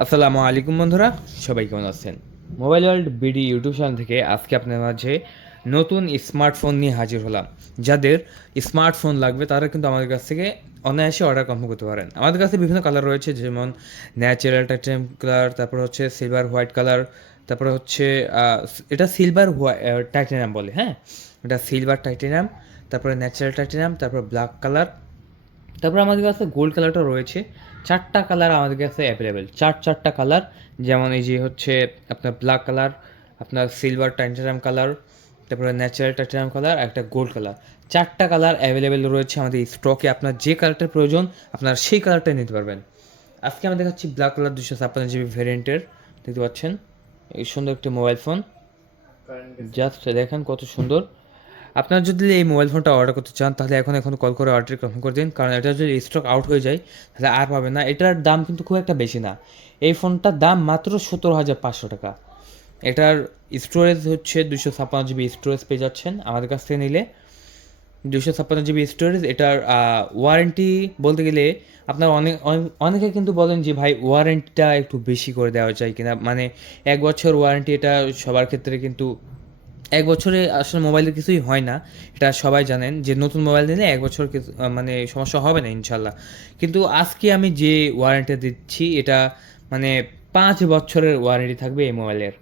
আসসালামু আলাইকুম বন্ধুরা, সবাই কেমন আছেন? Mobile world BD YouTube channel থেকে আজকে আপনার মাঝে নতুন স্মার্টফোন নিয়ে হাজির হলাম। যাদের স্মার্টফোন লাগবে তারা কিন্তু আমাদের কাছ থেকে অনায়াসে অর্ডার কনফার্ম করতে পারেন। আমাদের কাছে বিভিন্ন কালার রয়েছে, যেমন ন্যাচারাল টাইটেনিয়াম কালার, তারপর হচ্ছে সিলভার হোয়াইট কালার, তারপর হচ্ছে এটা সিলভার টাইটেনিয়াম বলে, হ্যাঁ, এটা সিলভার টাইটেনিয়াম, তারপরে ন্যাচারাল টাইটেনিয়াম, তারপর ব্ল্যাক কালার, তারপর আমাদের কাছে গোল্ড কালারটা রয়েছে। চারটা কালার আমাদের কাছে অ্যাভেলেবেল, চারটা কালার। যেমন এই যে হচ্ছে আপনার ব্ল্যাক কালার, আপনার সিলভার টাইটানিয়াম কালার, তারপরে ন্যাচারাল টাইটানিয়াম কালার, আর একটা গোল্ড কালার। চারটা কালার অ্যাভেলেবেল রয়েছে আমাদের স্টকে। আপনার যে কালারটার প্রয়োজন আপনার সেই কালারটাই নিতে পারবেন। আজকে আমি দেখাচ্ছি ব্ল্যাক কালার 256 জিবি ভ্যারিয়েন্টের। দেখতে পাচ্ছেন এই সুন্দর একটি মোবাইল ফোন, জাস্ট দেখেন কত সুন্দর। আপনার যদি এই মোবাইল ফোনটা অর্ডার করতে চান তাহলে এখন কল করে অর্ডার কনফার্ম করে দিন, কারণ এটা যদি স্টক আউট হয়ে যায় তাহলে আর পাবেন না। এটার দাম কিন্তু খুব একটা বেশি না। এই ফোনটার দাম মাত্র 17,500 টাকা। এটার স্টোরেজ হচ্ছে 256 জিবি স্টোরেজ পেয়ে যাচ্ছেন আমাদের কাছ থেকে নিলে। 256 জিবি স্টোরেজ। এটার ওয়ারেন্টি বলতে গেলে আপনার অনেকে কিন্তু বলেন যে ভাই ওয়ারেন্টিটা একটু বেশি করে দেওয়া যায় কিনা, মানে 1 বছর ওয়ারেন্টি। এটা সবার ক্ষেত্রে কিন্তু 1 বছরে আসলে মোবাইলের কিছুই হয় না, এটা সবাই জানেন যে নতুন মোবাইল নিলে 1 বছর কিছু মানে সমস্যা হবে না ইনশাল্লাহ। কিন্তু আজকে আমি যে ওয়ারেন্টি দিচ্ছি এটা মানে 5 বছরের ওয়ারেন্টি থাকবে এই মোবাইলের।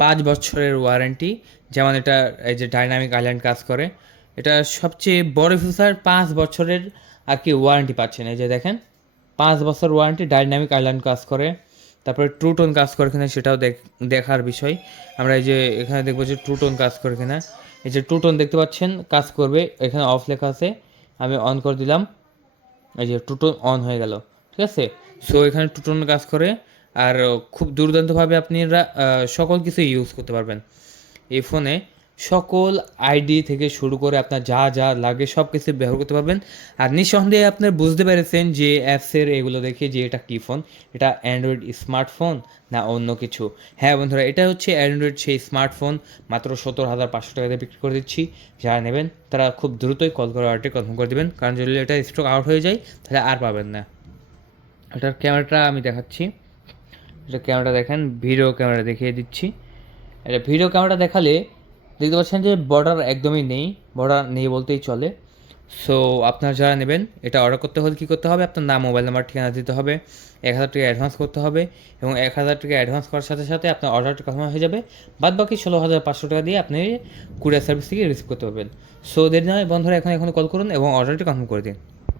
5 বছরের ওয়ারেন্টি। যেমন এটা এই যে ডাইনামিক আইল্যান্ড কাজ করে, এটা সবচেয়ে বড় ফিচার। 5 বছরের আর কি ওয়ারেন্টি পাচ্ছেন, এই যে দেখেন 5 বছর ওয়ারেন্টি। ডাইনামিক আইল্যান্ড কাজ করে, তারপরে ট্রুটোন কাজ করে কিনা সেটাও দেখার বিষয়। আমরা এই যে এখানে দেখবো যে ট্রুটোন কাজ করে কিনা। এই যে ট্রুটোন দেখতে পাচ্ছেন কাজ করবে, এখানে অফ লেখা আছে, আমি অন করে দিলাম, এই যে ট্রুটোন অন হয়ে গেল। ঠিক আছে, সো এখানে ট্রুটোন কাজ করে। আর খুব দুর্দান্তভাবে আপনারা সকল কিছু ইউজ করতে পারবেন এই ফোনে। সকল আইডি থেকে শুরু করে আপনার যা যা লাগে সব কিছু ব্যবহার করতে পারবেন। আর নিঃসন্দেহে আপনার বুঝতে পেরেছেন যে অ্যাপসের এগুলো দেখে যে এটা কী ফোন, এটা অ্যান্ড্রয়েড স্মার্টফোন না অন্য কিছু। হ্যাঁ বন্ধুরা, এটা হচ্ছে অ্যান্ড্রয়েড সেই স্মার্টফোন। মাত্র 17,500 টাকা দিয়ে বিক্রি করে দিচ্ছি। যারা নেবেন তারা খুব দ্রুতই কল করে অর্ডারটি কনফার্ম করে দেবেন, কারণ যদি এটা স্টক আউট হয়ে যায় তাহলে আর পাবেন না। এটার ক্যামেরাটা আমি দেখাচ্ছি। এটা ক্যামেরাটা দেখেন, ভিডিও ক্যামেরা দেখিয়ে দিচ্ছি। এটা ভিডিও ক্যামেরা দেখালে দেখতে পাচ্ছেন যে বর্ডার একদমই নেই, বর্ডার নেই বলতেই চলে। সো আপনারা যারা নেবেন এটা অর্ডার করতে হলে কী করতে হবে, আপনার নাম, মোবাইল নাম্বার, ঠিকানা দিতে হবে, 1,000 টাকা অ্যাডভান্স করতে হবে, এবং 1,000 টাকা অ্যাডভান্স করার সাথে সাথে আপনার অর্ডারটা কনফার্ম হয়ে যাবে। বাদ বাকি 16,500 টাকা দিয়ে আপনি কুরিয়ার সার্ভিস থেকে রিসিভ করতে পারবেন। সো দেরি নয় বন্ধুরা, এখন কল করুন এবং অর্ডারটি কনফার্ম করে দিন।